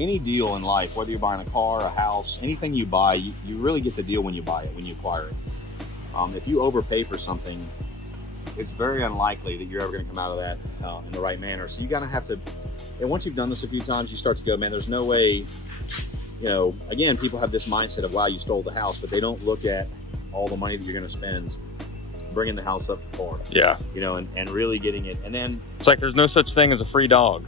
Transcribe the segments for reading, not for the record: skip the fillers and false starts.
any deal in life, whether you're buying a car, a house, anything you buy, you really get the deal when you buy it, when you acquire it. If you overpay for something, it's very unlikely that you're ever going to come out of that in the right manner. So you gotta have to, and once you've done this a few times, you start to go, man, there's no way, again, people have this mindset of, wow, you stole the house, but they don't look at all the money that you're going to spend bringing the house up to par. Yeah. And really getting it. And then it's like there's no such thing as a free dog.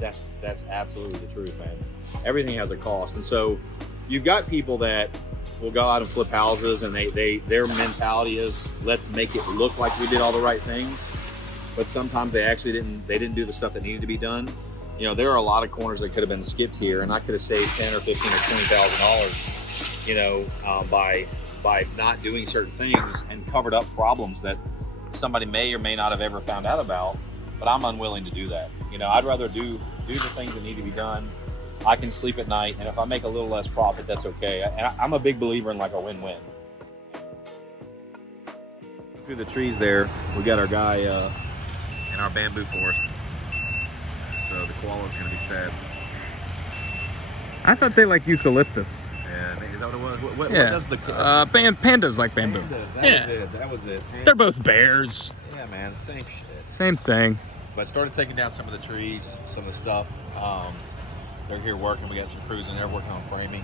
that's absolutely the truth, man. Everything has a cost. And so you've got people that will go out and flip houses, and their mentality is, let's make it look like we did all the right things. But sometimes they actually didn't do the stuff that needed to be done. There are a lot of corners that could have been skipped here, and I could have saved $10 or $15 or $20,000, by not doing certain things, and covered up problems that somebody may or may not have ever found out about. But I'm unwilling to do that. I'd rather do the things that need to be done. I can sleep at night, and if I make a little less profit, that's okay. And I'm a big believer in like a win-win. Through the trees there, we got our guy in our bamboo forest. So the koala's gonna be sad. I thought they like eucalyptus. Yeah, is that what it was? What does the pandas like bamboo? Pandas, that was it. They're both bears. Yeah, man, same shit. Same thing. But I started taking down some of the trees, some of the stuff. They're here working. We got some crews in there working on framing.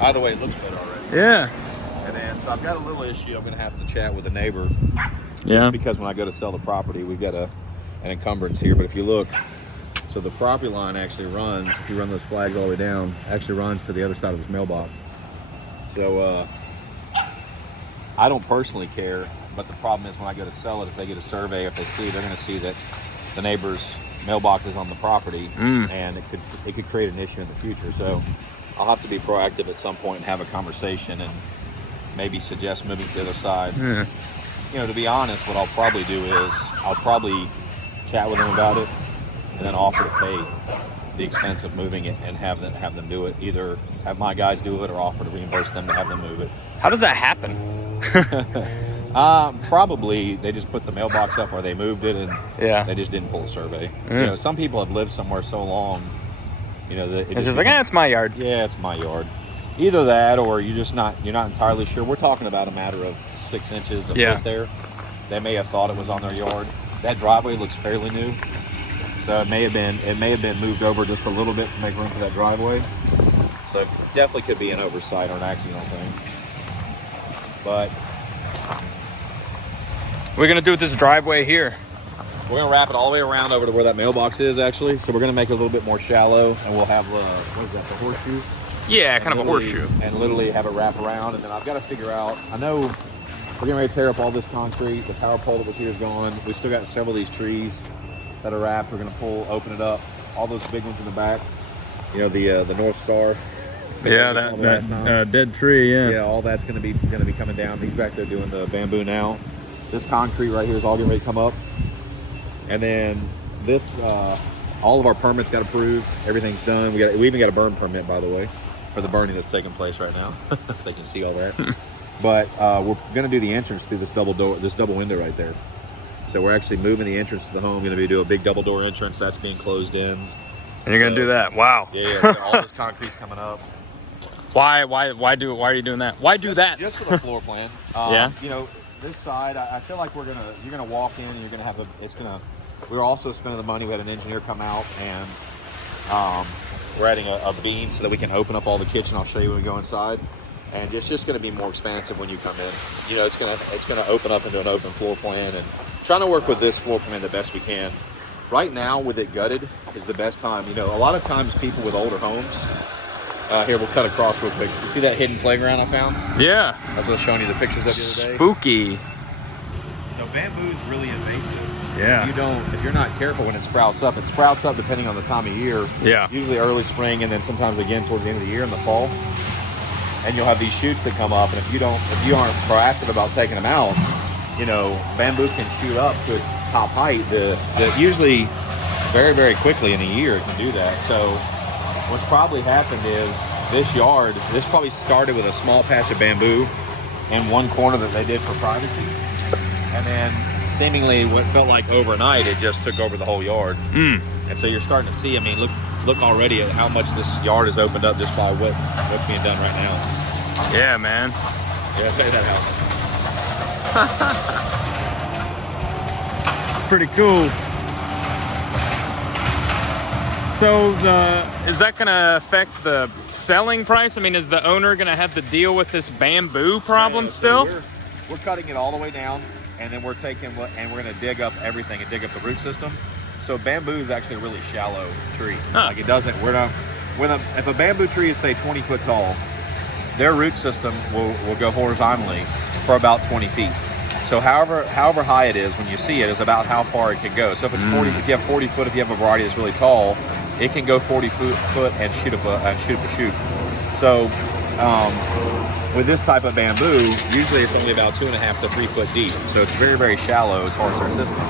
Either way, it looks better already. Yeah. And then, so I've got a little issue. I'm going to have to chat with the neighbor. Yeah. Just because when I go to sell the property, we've got an encumbrance here. But if you look, so the property line actually runs, if you run those flags all the way down, actually runs to the other side of this mailbox. So I don't personally care. But the problem is when I go to sell it, if they get a survey, if they see, they're going to see that the neighbor's mailbox is on the property, and it could create an issue in the future. So I'll have to be proactive at some point and have a conversation and maybe suggest moving to the other side. Yeah. To be honest, what I'll probably do is I'll probably chat with them about it and then offer to pay the expense of moving it and have them do it. Either have my guys do it or offer to reimburse them to have them move it. How does that happen? Probably they just put the mailbox up or they moved it and they just didn't pull a survey. Some people have lived somewhere so long, that it's just like, it's my yard. Yeah, it's my yard. Either that or you're not entirely sure. We're talking about a matter of 6 inches of foot there. They may have thought it was on their yard. That driveway looks fairly new. So it may have been moved over just a little bit to make room for that driveway. So it definitely could be an oversight or an accidental thing. But we're gonna do with this driveway here. We're gonna wrap it all the way around over to where that mailbox is actually. So we're gonna make it a little bit more shallow, and we'll have what is that, the horseshoe? Yeah, kind of a horseshoe. And literally have it wrap around, and then I've got to figure out. I know we're getting ready to tear up all this concrete. The power pole that was here is gone. We still got several of these trees that are wrapped. We're gonna open it up. All those big ones in the back. The North Star. Yeah, that dead tree. Yeah, all that's gonna be coming down. He's back there doing the bamboo now. This concrete right here is all getting ready to come up. And then this, all of our permits got approved. Everything's done. We even got a burn permit, by the way, for the burning that's taking place right now. If they can see all that. But we're gonna do the entrance through this double window right there. So we're actually moving the entrance to the home. Gonna do a big double door entrance. That's being closed in. And you're gonna do that? Wow. Yeah. So all this concrete's coming up. Why are you doing that? Why do that? Just for the floor plan. Yeah. This side, I feel like you're gonna walk in and you're gonna have we're also spending the money. We had an engineer come out and we're adding a beam so that we can open up all the kitchen. I'll show you when we go inside. And it's just gonna be more expansive when you come in. It's gonna open up into an open floor plan, and trying to work with this floor plan the best we can. Right now with it gutted is the best time. A lot of times people with older homes, here, we'll cut across real quick. You see that hidden playground I found? Yeah. That's what I was showing you the pictures of the other day. Spooky. So bamboo is really invasive. Yeah. If you're not careful when it sprouts up depending on the time of year. Yeah. Usually early spring, and then sometimes again towards the end of the year in the fall. And you'll have these shoots that come up, and if you aren't proactive about taking them out, bamboo can shoot up to its top height. Usually very, very quickly in a year it can do that. So what's probably happened is this probably started with a small patch of bamboo in one corner that they did for privacy. And then seemingly what felt like overnight, it just took over the whole yard. And so you're starting to see, look look already at how much this yard is opened up just by what's being done right now. Yeah, man. Yeah, I'll tell you that house. Pretty cool. So is that gonna affect the selling price? I mean, is the owner gonna have to deal with this bamboo problem still? We're cutting it all the way down, and then we're taking and we're gonna dig up everything and dig up the root system. So bamboo is actually a really shallow tree. Like it doesn't. If a bamboo tree is say 20 foot tall, their root system will go horizontally for about 20 feet. So however high it is when you see it is about how far it can go. So if it's 40, if you have 40 foot, if you have a variety that's really tall, it can go 40 foot and shoot up a shoot. So with this type of bamboo, usually it's only about 2.5 to 3 foot deep. So it's very, very shallow as far as our system.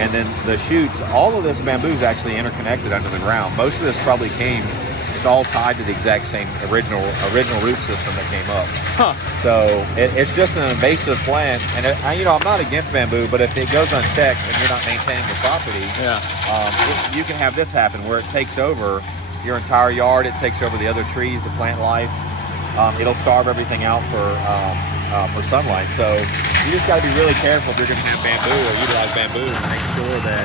And then the shoots, all of this bamboo is actually interconnected under the ground. Most of this probably it's all tied to the exact same original root system that came up. So it's just an invasive plant, and I'm not against bamboo, but if it goes unchecked and you're not maintaining the property, you can have this happen where it takes over your entire yard. It takes over the other trees, the plant life. It'll starve everything out for sunlight. So you just got to be really careful if you're going to have bamboo or utilize bamboo and make sure that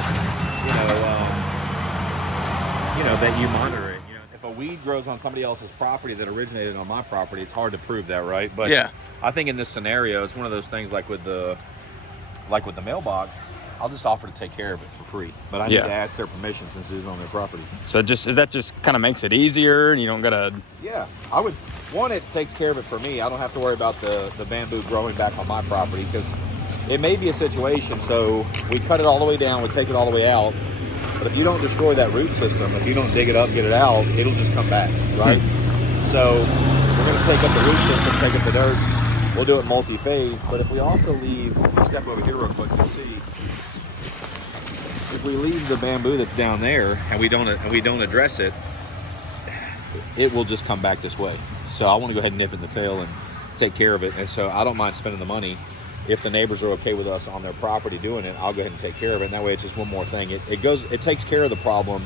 that you monitor it. If a weed grows on somebody else's property that originated on my property, it's hard to prove that, right? But yeah, I think in this scenario, it's one of those things like with the mailbox, I'll just offer to take care of it for free. But I need to ask their permission since it is on their property. So is that just kind of makes it easier, and you don't gotta? Yeah, it takes care of it for me. I don't have to worry about the bamboo growing back on my property, because it may be a situation, so we cut it all the way down, we take it all the way out. But if you don't destroy that root system, if you don't dig it up, get it out, it'll just come back, right? So we're going to take up the root system, take up the dirt. We'll do it multi-phase. But if we also leave, if we step over here real quick, you'll see, if we leave the bamboo that's down there and we don't address it, it will just come back this way. So I want to go ahead and nip in the tail and take care of it. And so I don't mind spending the money. If the neighbors are okay with us on their property doing it, I'll go ahead and take care of it. And that way it's just one more thing. It takes care of the problem.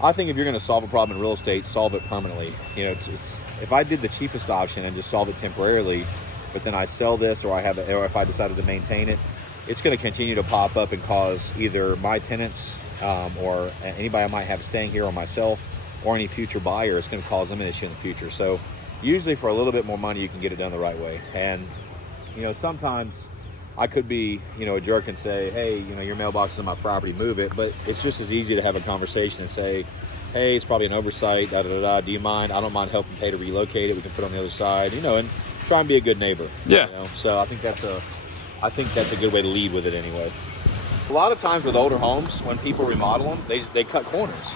I think if you're going to solve a problem in real estate, solve it permanently. If I did the cheapest option and just solve it temporarily, but then I sell this or if I decided to maintain it, it's going to continue to pop up and cause either my tenants or anybody I might have staying here or myself or any future buyer, it's going to cause them an issue in the future. So usually for a little bit more money, you can get it done the right way. And sometimes I could be, a jerk and say, hey, your mailbox is on my property, move it. But it's just as easy to have a conversation and say, hey, it's probably an oversight, do you mind? I don't mind helping pay to relocate it. We can put it on the other side, and try and be a good neighbor. Yeah. So I think that's a good way to lead with it anyway. A lot of times with older homes, when people remodel them, they cut corners,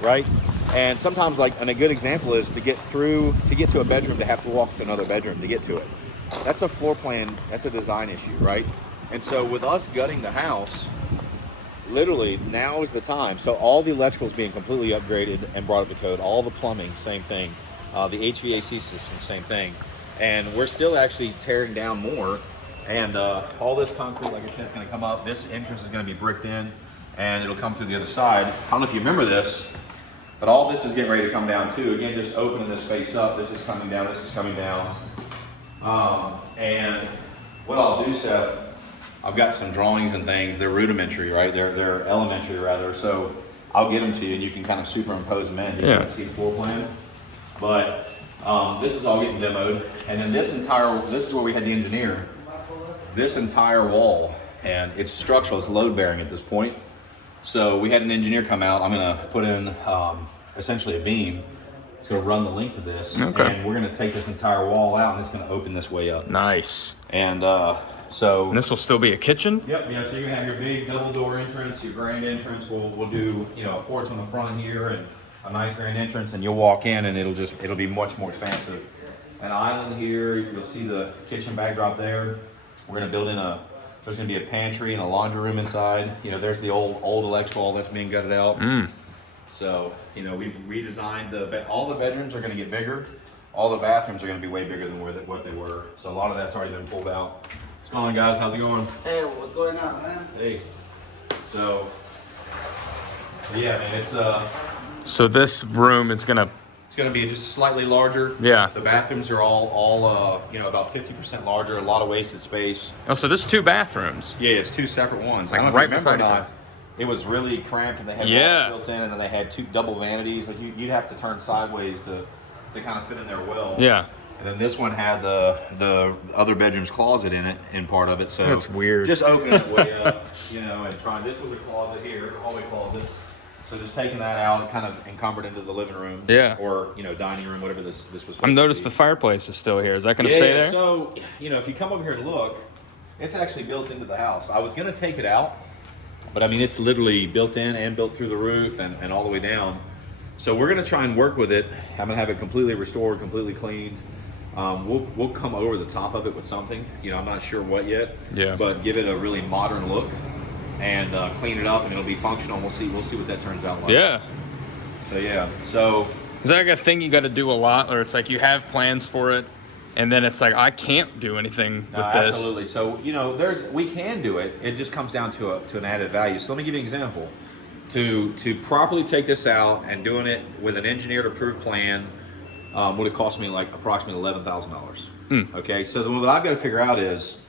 right? And sometimes, and a good example is to get to a bedroom, to have to walk to another bedroom to get to it. That's a floor plan, that's a design issue, right? And so with us gutting the house, literally now is the time. So all the electrical is being completely upgraded and brought up to code. All the plumbing, same thing. The HVAC system, same thing. And we're still actually tearing down more. And all this concrete, like I said, is going to come up. This entrance is going to be bricked in, and it'll come through the other side. I don't know if you remember this, but all this is getting ready to come down too. Again, just opening this space up. This is coming down. This is coming down. And what I'll do, Seth, I've got some drawings and things. They're rudimentary, right? They're elementary rather. So I'll get them to you, and you can kind of superimpose them in. You can see the floor plan. But this is all getting demoed, and then this is where we had the engineer. This entire wall, and it's structural. It's load bearing at this point. So we had an engineer come out. I'm going to put in essentially a beam. It's going to run the length of this, and we're going to take this entire wall out, and it's going to open this way up. Nice. And and this will still be a kitchen? Yep. Yeah. So you're going to have your big double door entrance, your grand entrance. We'll do a porch on the front here and a nice grand entrance, and you'll walk in, and it'll be much more expansive. An island here. You'll see the kitchen backdrop there. We're going to build in there's going to be a pantry and a laundry room inside. There's the old electrical that's being gutted out. So, we've redesigned all the bedrooms are going to get bigger. All the bathrooms are going to be way bigger than what they were. So a lot of that's already been pulled out. What's going on, guys? How's it going? Hey, what's going on, man? Hey. So, yeah, man, So this room is gonna. It's going to be just slightly larger. Yeah. The bathrooms are all you know, about 50% larger. A lot of wasted space. Oh, so there's 2 bathrooms. Yeah, it's 2 separate ones. Like I don't right know if you remember beside or each not. It was really cramped, and they had Yeah. walls built in, and then they had 2 double vanities. Like you'd have to turn sideways to kind of fit in there well. Yeah. And then this one had the other bedroom's closet in it, in part of it. So That's weird. Just opening it way up, you know, and trying. This was a closet here, a hallway closet. So just taking that out and kind of encumbered into the living room. Yeah. Or, you know, dining room, whatever this was. I've noticed the fireplace is still here. Is that going to stay there? So, you know, if you come over here and look, it's actually built into the house. I was going to take it out, but I mean, it's literally built in and built through the roof and all the way down. So we're going to try and work with it. I'm going to have it completely restored, completely cleaned. We'll come over the top of it with something. You know, I'm not sure what yet. Yeah. But give it a really modern look and clean it up, and it'll be functional. We'll see what that turns out like. Yeah. So yeah. So Is that like a thing you got to do a lot, or it's like you have plans for it, and then it's like I can't do anything with this? Absolutely. So you know, we can do it. It just comes down to an added value. So let me give you an example. To properly take this out and doing it with an engineered approved plan would have cost me like approximately $11,000. Okay. So what I've got to figure out is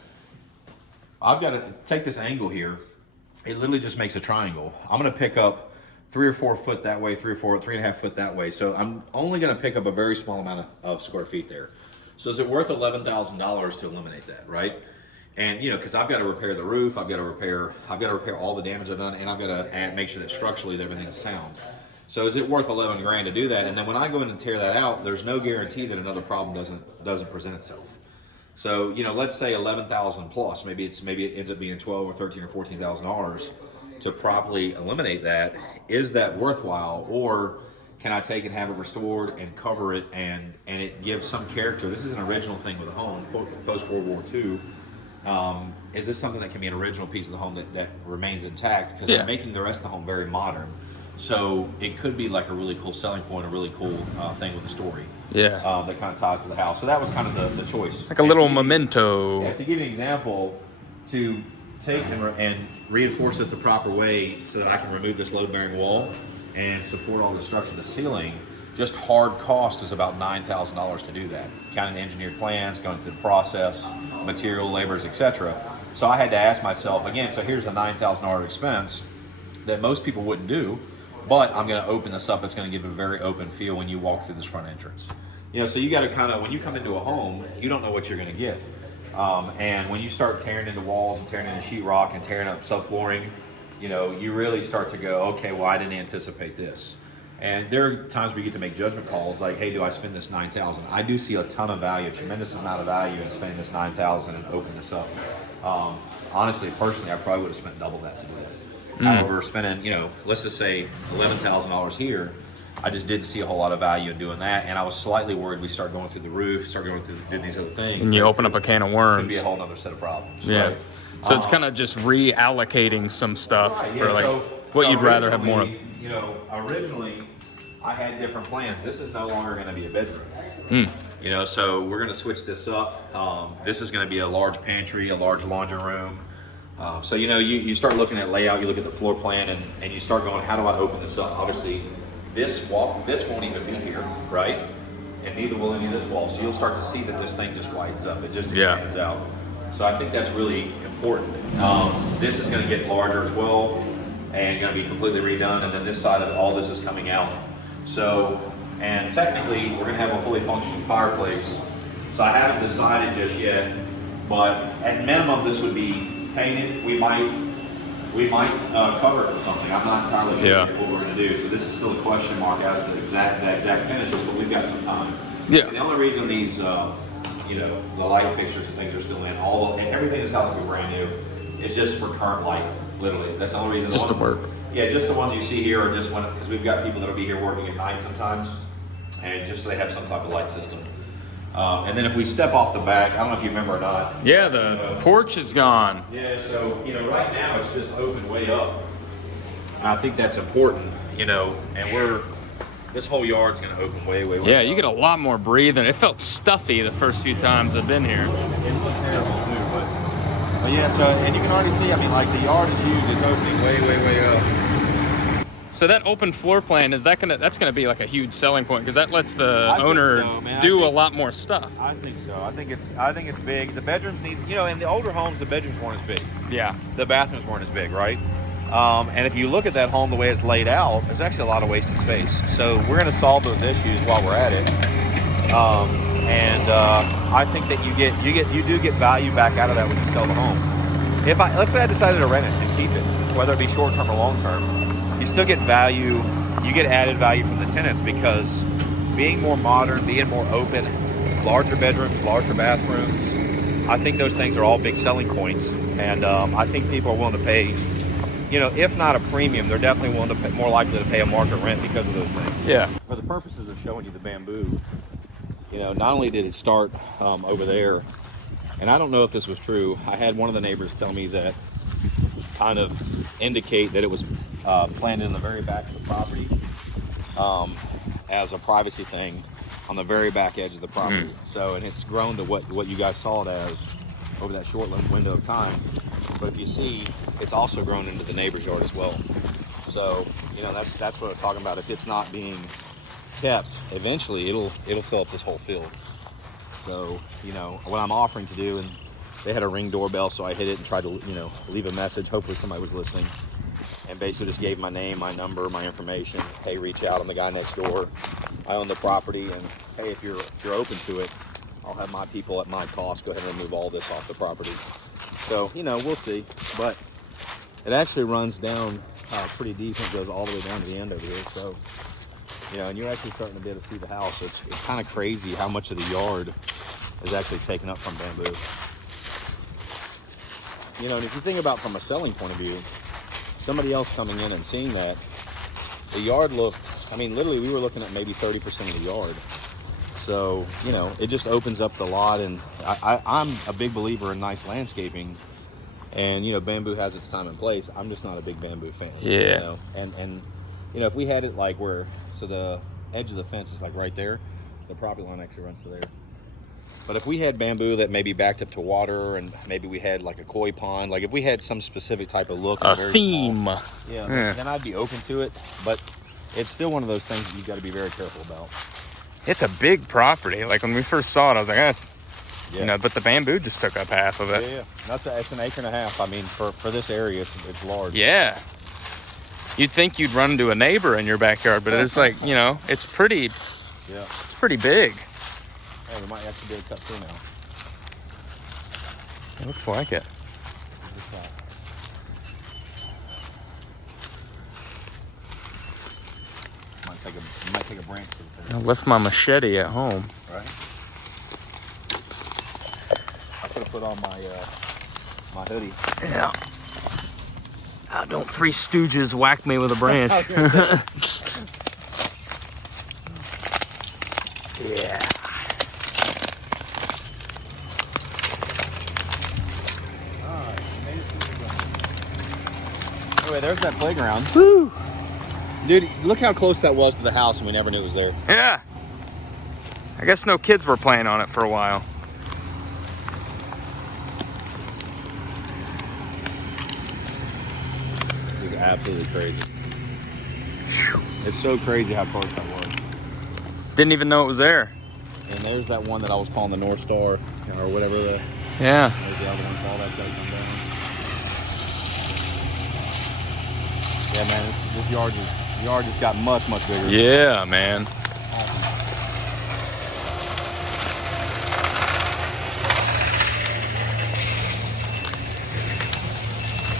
I've got to take this angle here. It literally just makes a triangle. I'm going to pick up 3 or 4 foot that way, 3.5 foot that way. So I'm only going to pick up a very small amount of square feet there. So is it worth $11,000 to eliminate that, right? And you know, because I've got to repair the roof, I've got to repair all the damage I've done, and I've got to make sure that structurally everything's sound. So is it worth 11 grand to do that? And then when I go in and tear that out, there's no guarantee that another problem doesn't present itself. So, you know, let's say 11,000 plus, maybe it ends up being 12 or 13 or $14,000 to properly eliminate that. Is that worthwhile, or can I take and have it restored and cover it and it gives some character? This is an original thing with a home post World War II. Is this something that can be an original piece of the home that remains intact? Because I'm making the rest of the home very modern. So it could be like a really cool selling point, a really cool thing with the story. Yeah. That kind of ties to the house. So that was kind of the choice. Like a little memento. Yeah, to give you an example, to take and reinforce this the proper way so that I can remove this load-bearing wall and support all the structure of the ceiling, just hard cost is about $9,000 to do that. Counting the engineered plans, going through the process, material, labors, etc. So I had to ask myself, again, so here's the $9,000 expense that most people wouldn't do, but I'm going to open this up. It's going to give a very open feel when you walk through this front entrance. You know, so you got to kind of, when you come into a home, you don't know what you're going to get. And when you start tearing into walls and tearing into sheetrock and tearing up subflooring, you know, you really start to go, okay, well, I didn't anticipate this. And there are times where you get to make judgment calls like, hey, do I spend this $9,000? I do see a ton of value, a tremendous amount of value in spending this $9,000 and open this up. Honestly, personally, I probably would have spent double that to do that. However, spending, you know, let's just say $11,000 here, I just didn't see a whole lot of value in doing that, and I was slightly worried we start going through the roof, start going through doing these other things. And you open up a can of worms. Could be a whole other set of problems. Yeah. Right? So it's kind of just reallocating some stuff Right, for like so what you'd rather have more of. You know, originally I had different plans. This is no longer going to be a bedroom. You know, so we're going to switch this up. This is going to be a large pantry, a large laundry room. So, you know, you start looking at layout, you look at the floor plan, and you start going, how do I open this up? Obviously, this won't even be here, right? And neither will any of this wall. So you'll start to see that this thing just widens up. It just expands out. So I think that's really important. This is going to get larger as well and going to be completely redone. And then this side of it, all this is coming out. So, and technically, we're going to have a fully functioning fireplace. So I haven't decided just yet, but at minimum, this would be painted. We might cover it with something. I'm not entirely sure what we're going to do. So this is still a question mark as to the exact finishes, but we've got some time. Yeah. And the only reason these, you know, the light fixtures and things are still in, and everything in this house will be brand new. It's just for current light, literally. That's the only reason. Just to work. Yeah, just the ones you see here are just because we've got people that'll be here working at night sometimes, and just so they have some type of light system. And then if we step off the back, I don't know if you remember or not. Yeah, the porch is gone. Yeah, so, you know, right now it's just open way up. And I think that's important, you know, and this whole yard's gonna open way up. Yeah, you get a lot more breathing. It felt stuffy the first few times I've been here. It looked terrible too, but yeah, so, and you can already see, I mean, like the yard is used is opening way up. So that open floor plan, that's gonna be like a huge selling point because that lets the owner do a lot more stuff. I think so. I think it's big. The bedrooms need, you know, in the older homes, the bedrooms weren't as big. Yeah. The bathrooms weren't as big, right? And if you look at that home the way it's laid out, there's actually a lot of wasted space. So we're going to solve those issues while we're at it. I think that you do get value back out of that when you sell the home. Let's say I decided to rent it and keep it, whether it be short term or long term, you still get value. You get added value from the tenants because being more modern, being more open, larger bedrooms, larger bathrooms, I think those things are all big selling points. And I think people are willing to pay, you know, if not a premium, they're definitely willing to pay, more likely to pay a market rent because of those things. Yeah. For the purposes of showing you the bamboo, you know, not only did it start over there, and I don't know if this was true, I had one of the neighbors tell me that kind of indicate that it was planted in the very back of the property as a privacy thing on the very back edge of the property. So, and it's grown to what you guys saw it as over that short window of time. But if you see, it's also grown into the neighbor's yard as well. So, you know, that's what I'm talking about. If it's not being kept, eventually it'll fill up this whole field. So, you know, what I'm offering to do, and they had a Ring doorbell, so I hit it and tried to, you know, leave a message. Hopefully somebody was listening. And basically just gave my name, my number, my information. Hey, reach out. I'm the guy next door. I own the property, and hey, if you're open to it, I'll have my people at my cost go ahead and remove all this off the property. So, you know, we'll see. But it actually runs down pretty deep and goes all the way down to the end over here. So, you know, and you're actually starting to be able to see the house. It's kind of crazy how much of the yard is actually taken up from bamboo. You know, and if you think about from a selling point of view, somebody else coming in and seeing that, the yard looked, I mean, literally we were looking at maybe 30% of the yard. So, you know, it just opens up the lot, and I'm a big believer in nice landscaping, and, you know, bamboo has its time and place. I'm just not a big bamboo fan. Yeah. You know? And you know, if we had it like where, so the edge of the fence is like right there, the property line actually runs to there. But if we had bamboo that maybe backed up to water, and maybe we had like a koi pond, like if we had some specific type of look, a theme, small, then I'd be open to it. But it's still one of those things that you've got to be very careful about. It's a big property. Like when we first saw it, I was like, that's, you know, but the bamboo just took up half of it. Yeah. It's an acre and a half. I mean, for this area, it's large. Yeah. You'd think you'd run into a neighbor in your backyard, but it's like, you know, it's pretty. Yeah. It's pretty big. Yeah, we might actually be able to cut through now. It looks like it. Might take a branch to the I left my machete at home. right? I could have put on my my hoodie. Yeah. Don't Three Stooges whack me with a branch. Yeah. Anyway, there's that playground. Woo. Dude, look how close that was to the house, and we never knew it was there. Yeah. I guess no kids were playing on it for a while. This is absolutely crazy. It's so crazy how close that was. Didn't even know it was there. And there's that one that I was calling the North Star, or whatever the. Yeah. There's the other one. All that does come down. Yeah, man, this yard just got much bigger. Yeah, man.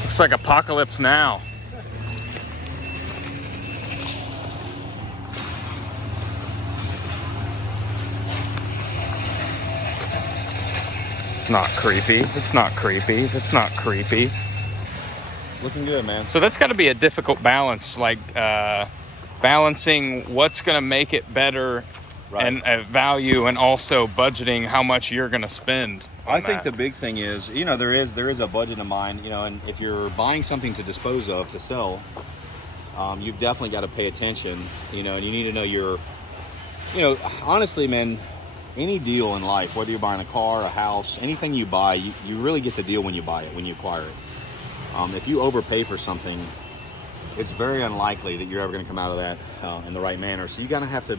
Looks like Apocalypse Now. It's not creepy. It's not creepy. It's not creepy. It's looking good, man. So that's got to be a difficult balance, like balancing what's going to make it better and value, and also budgeting how much you're going to spend. I think the big thing is, you know, there is a budget in mind, you know, and if you're buying something to dispose of, to sell, you've definitely got to pay attention, you know, and you need to know your, you know, honestly, man, any deal in life, whether you're buying a car, a house, anything you buy, you really get the deal when you buy it, when you acquire it. If you overpay for something, it's very unlikely that you're ever going to come out of that in the right manner. So you're going to have to,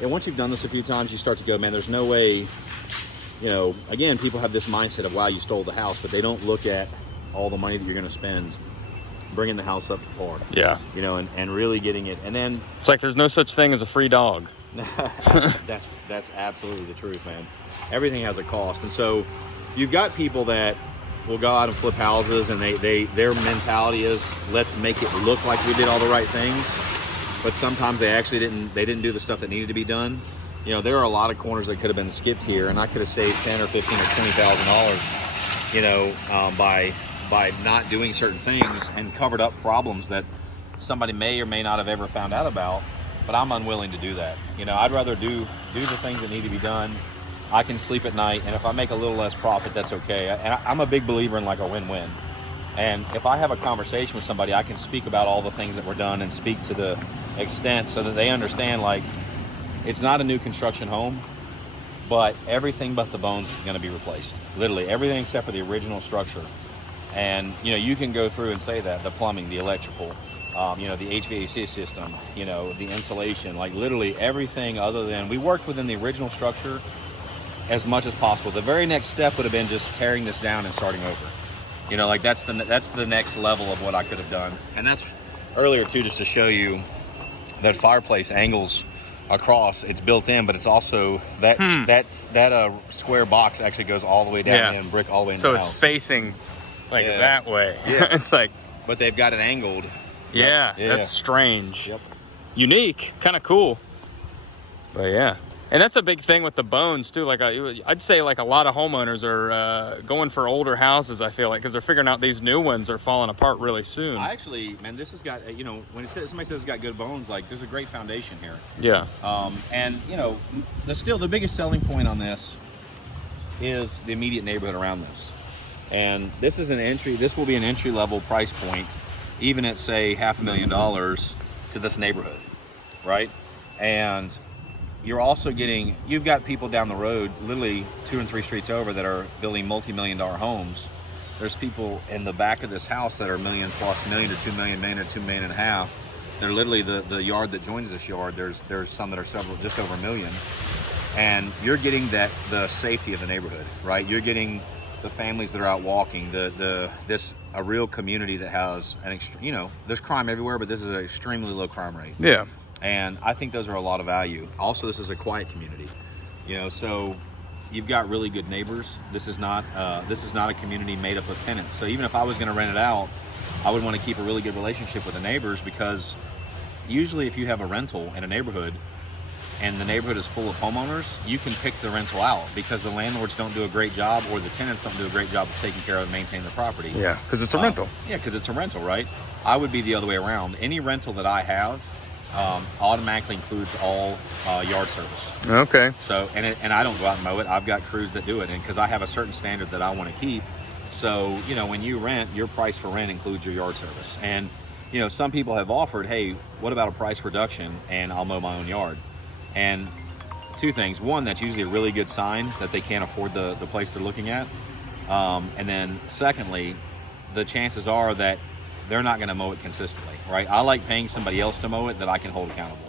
and once you've done this a few times, you start to go, man, there's no way, you know, again, people have this mindset of, wow, you stole the house, but they don't look at all the money that you're going to spend bringing the house up to par. Yeah. You know, and really getting it. And then it's like there's no such thing as a free dog. that's absolutely the truth, man. Everything has a cost. And so you've got people that will go out and flip houses, and their mentality is, let's make it look like we did all the right things. But sometimes they actually didn't do the stuff that needed to be done. You know, there are a lot of corners that could have been skipped here, and I could have saved $10 or $15 or $20,000, you know, by not doing certain things, and covered up problems that somebody may or may not have ever found out about. But I'm unwilling to do that. You know, I'd rather do the things that need to be done. I can sleep at night, and if I make a little less profit, that's okay. And I'm a big believer in like a win-win. And if I have a conversation with somebody, I can speak about all the things that were done and speak to the extent so that they understand, like, it's not a new construction home, but everything but the bones is going to be replaced. Literally everything except for the original structure. And, you know, you can go through and say that the plumbing, the electrical, you know, the HVAC system, you know, the insulation, like literally everything other than, we worked within the original structure as much as possible. The very next step would have been just tearing this down and starting over. You know, like that's the next level of what I could have done. And that's earlier too, just to show you that fireplace angles across. It's built in, but it's also that square box actually goes all the way down and brick all the way into the house. So it's facing like that way. Yeah. It's like, but they've got it angled. Yeah, that's strange. Yep. Unique, kind of cool. But yeah. And that's a big thing with the bones too. Like I'd say like a lot of homeowners are going for older houses, I feel like, because they're figuring out these new ones are falling apart really soon. I actually, man, this has got, you know, when somebody says it's got good bones, like there's a great foundation here. Yeah. And you know, the biggest selling point on this is the immediate neighborhood around this. And this will be an entry level price point, even at say $500,000 to this neighborhood, right? And you're also you've got people down the road, literally 2 and 3 streets over, that are building multi-million-dollar homes. There's people in the back of this house that are $1 million plus, $1 million to $2 million, $1 million to $2.5 million. They're literally the yard that joins this yard. There's some that are just over $1 million, and you're getting the safety of the neighborhood, right? You're getting the families that are out walking, a real community that has you know, there's crime everywhere, but this is an extremely low crime rate. Yeah. And I think those are a lot of value. Also, this is a quiet community, you know, so you've got really good neighbors. This is not a community made up of tenants. So even if I was going to rent it out, I would want to keep a really good relationship with the neighbors, because usually if you have a rental in a neighborhood and the neighborhood is full of homeowners, you can pick the rental out because the landlords don't do a great job, or the tenants don't do a great job of taking care of and maintaining the property. Yeah, because it's a rental. Yeah, because it's a rental, right? I would be the other way around. Any rental that I have automatically includes all yard service. Okay. So, and I don't go out and mow it. I've got crews that do it, and because I have a certain standard that I want to keep. So, you know, when you rent, your price for rent includes your yard service. And, you know, some people have offered, hey, what about a price reduction and I'll mow my own yard? And 2 things. One, that's usually a really good sign that they can't afford the place they're looking at. And then secondly, the chances are that they're not going to mow it consistently, right? I like paying somebody else to mow it that I can hold accountable.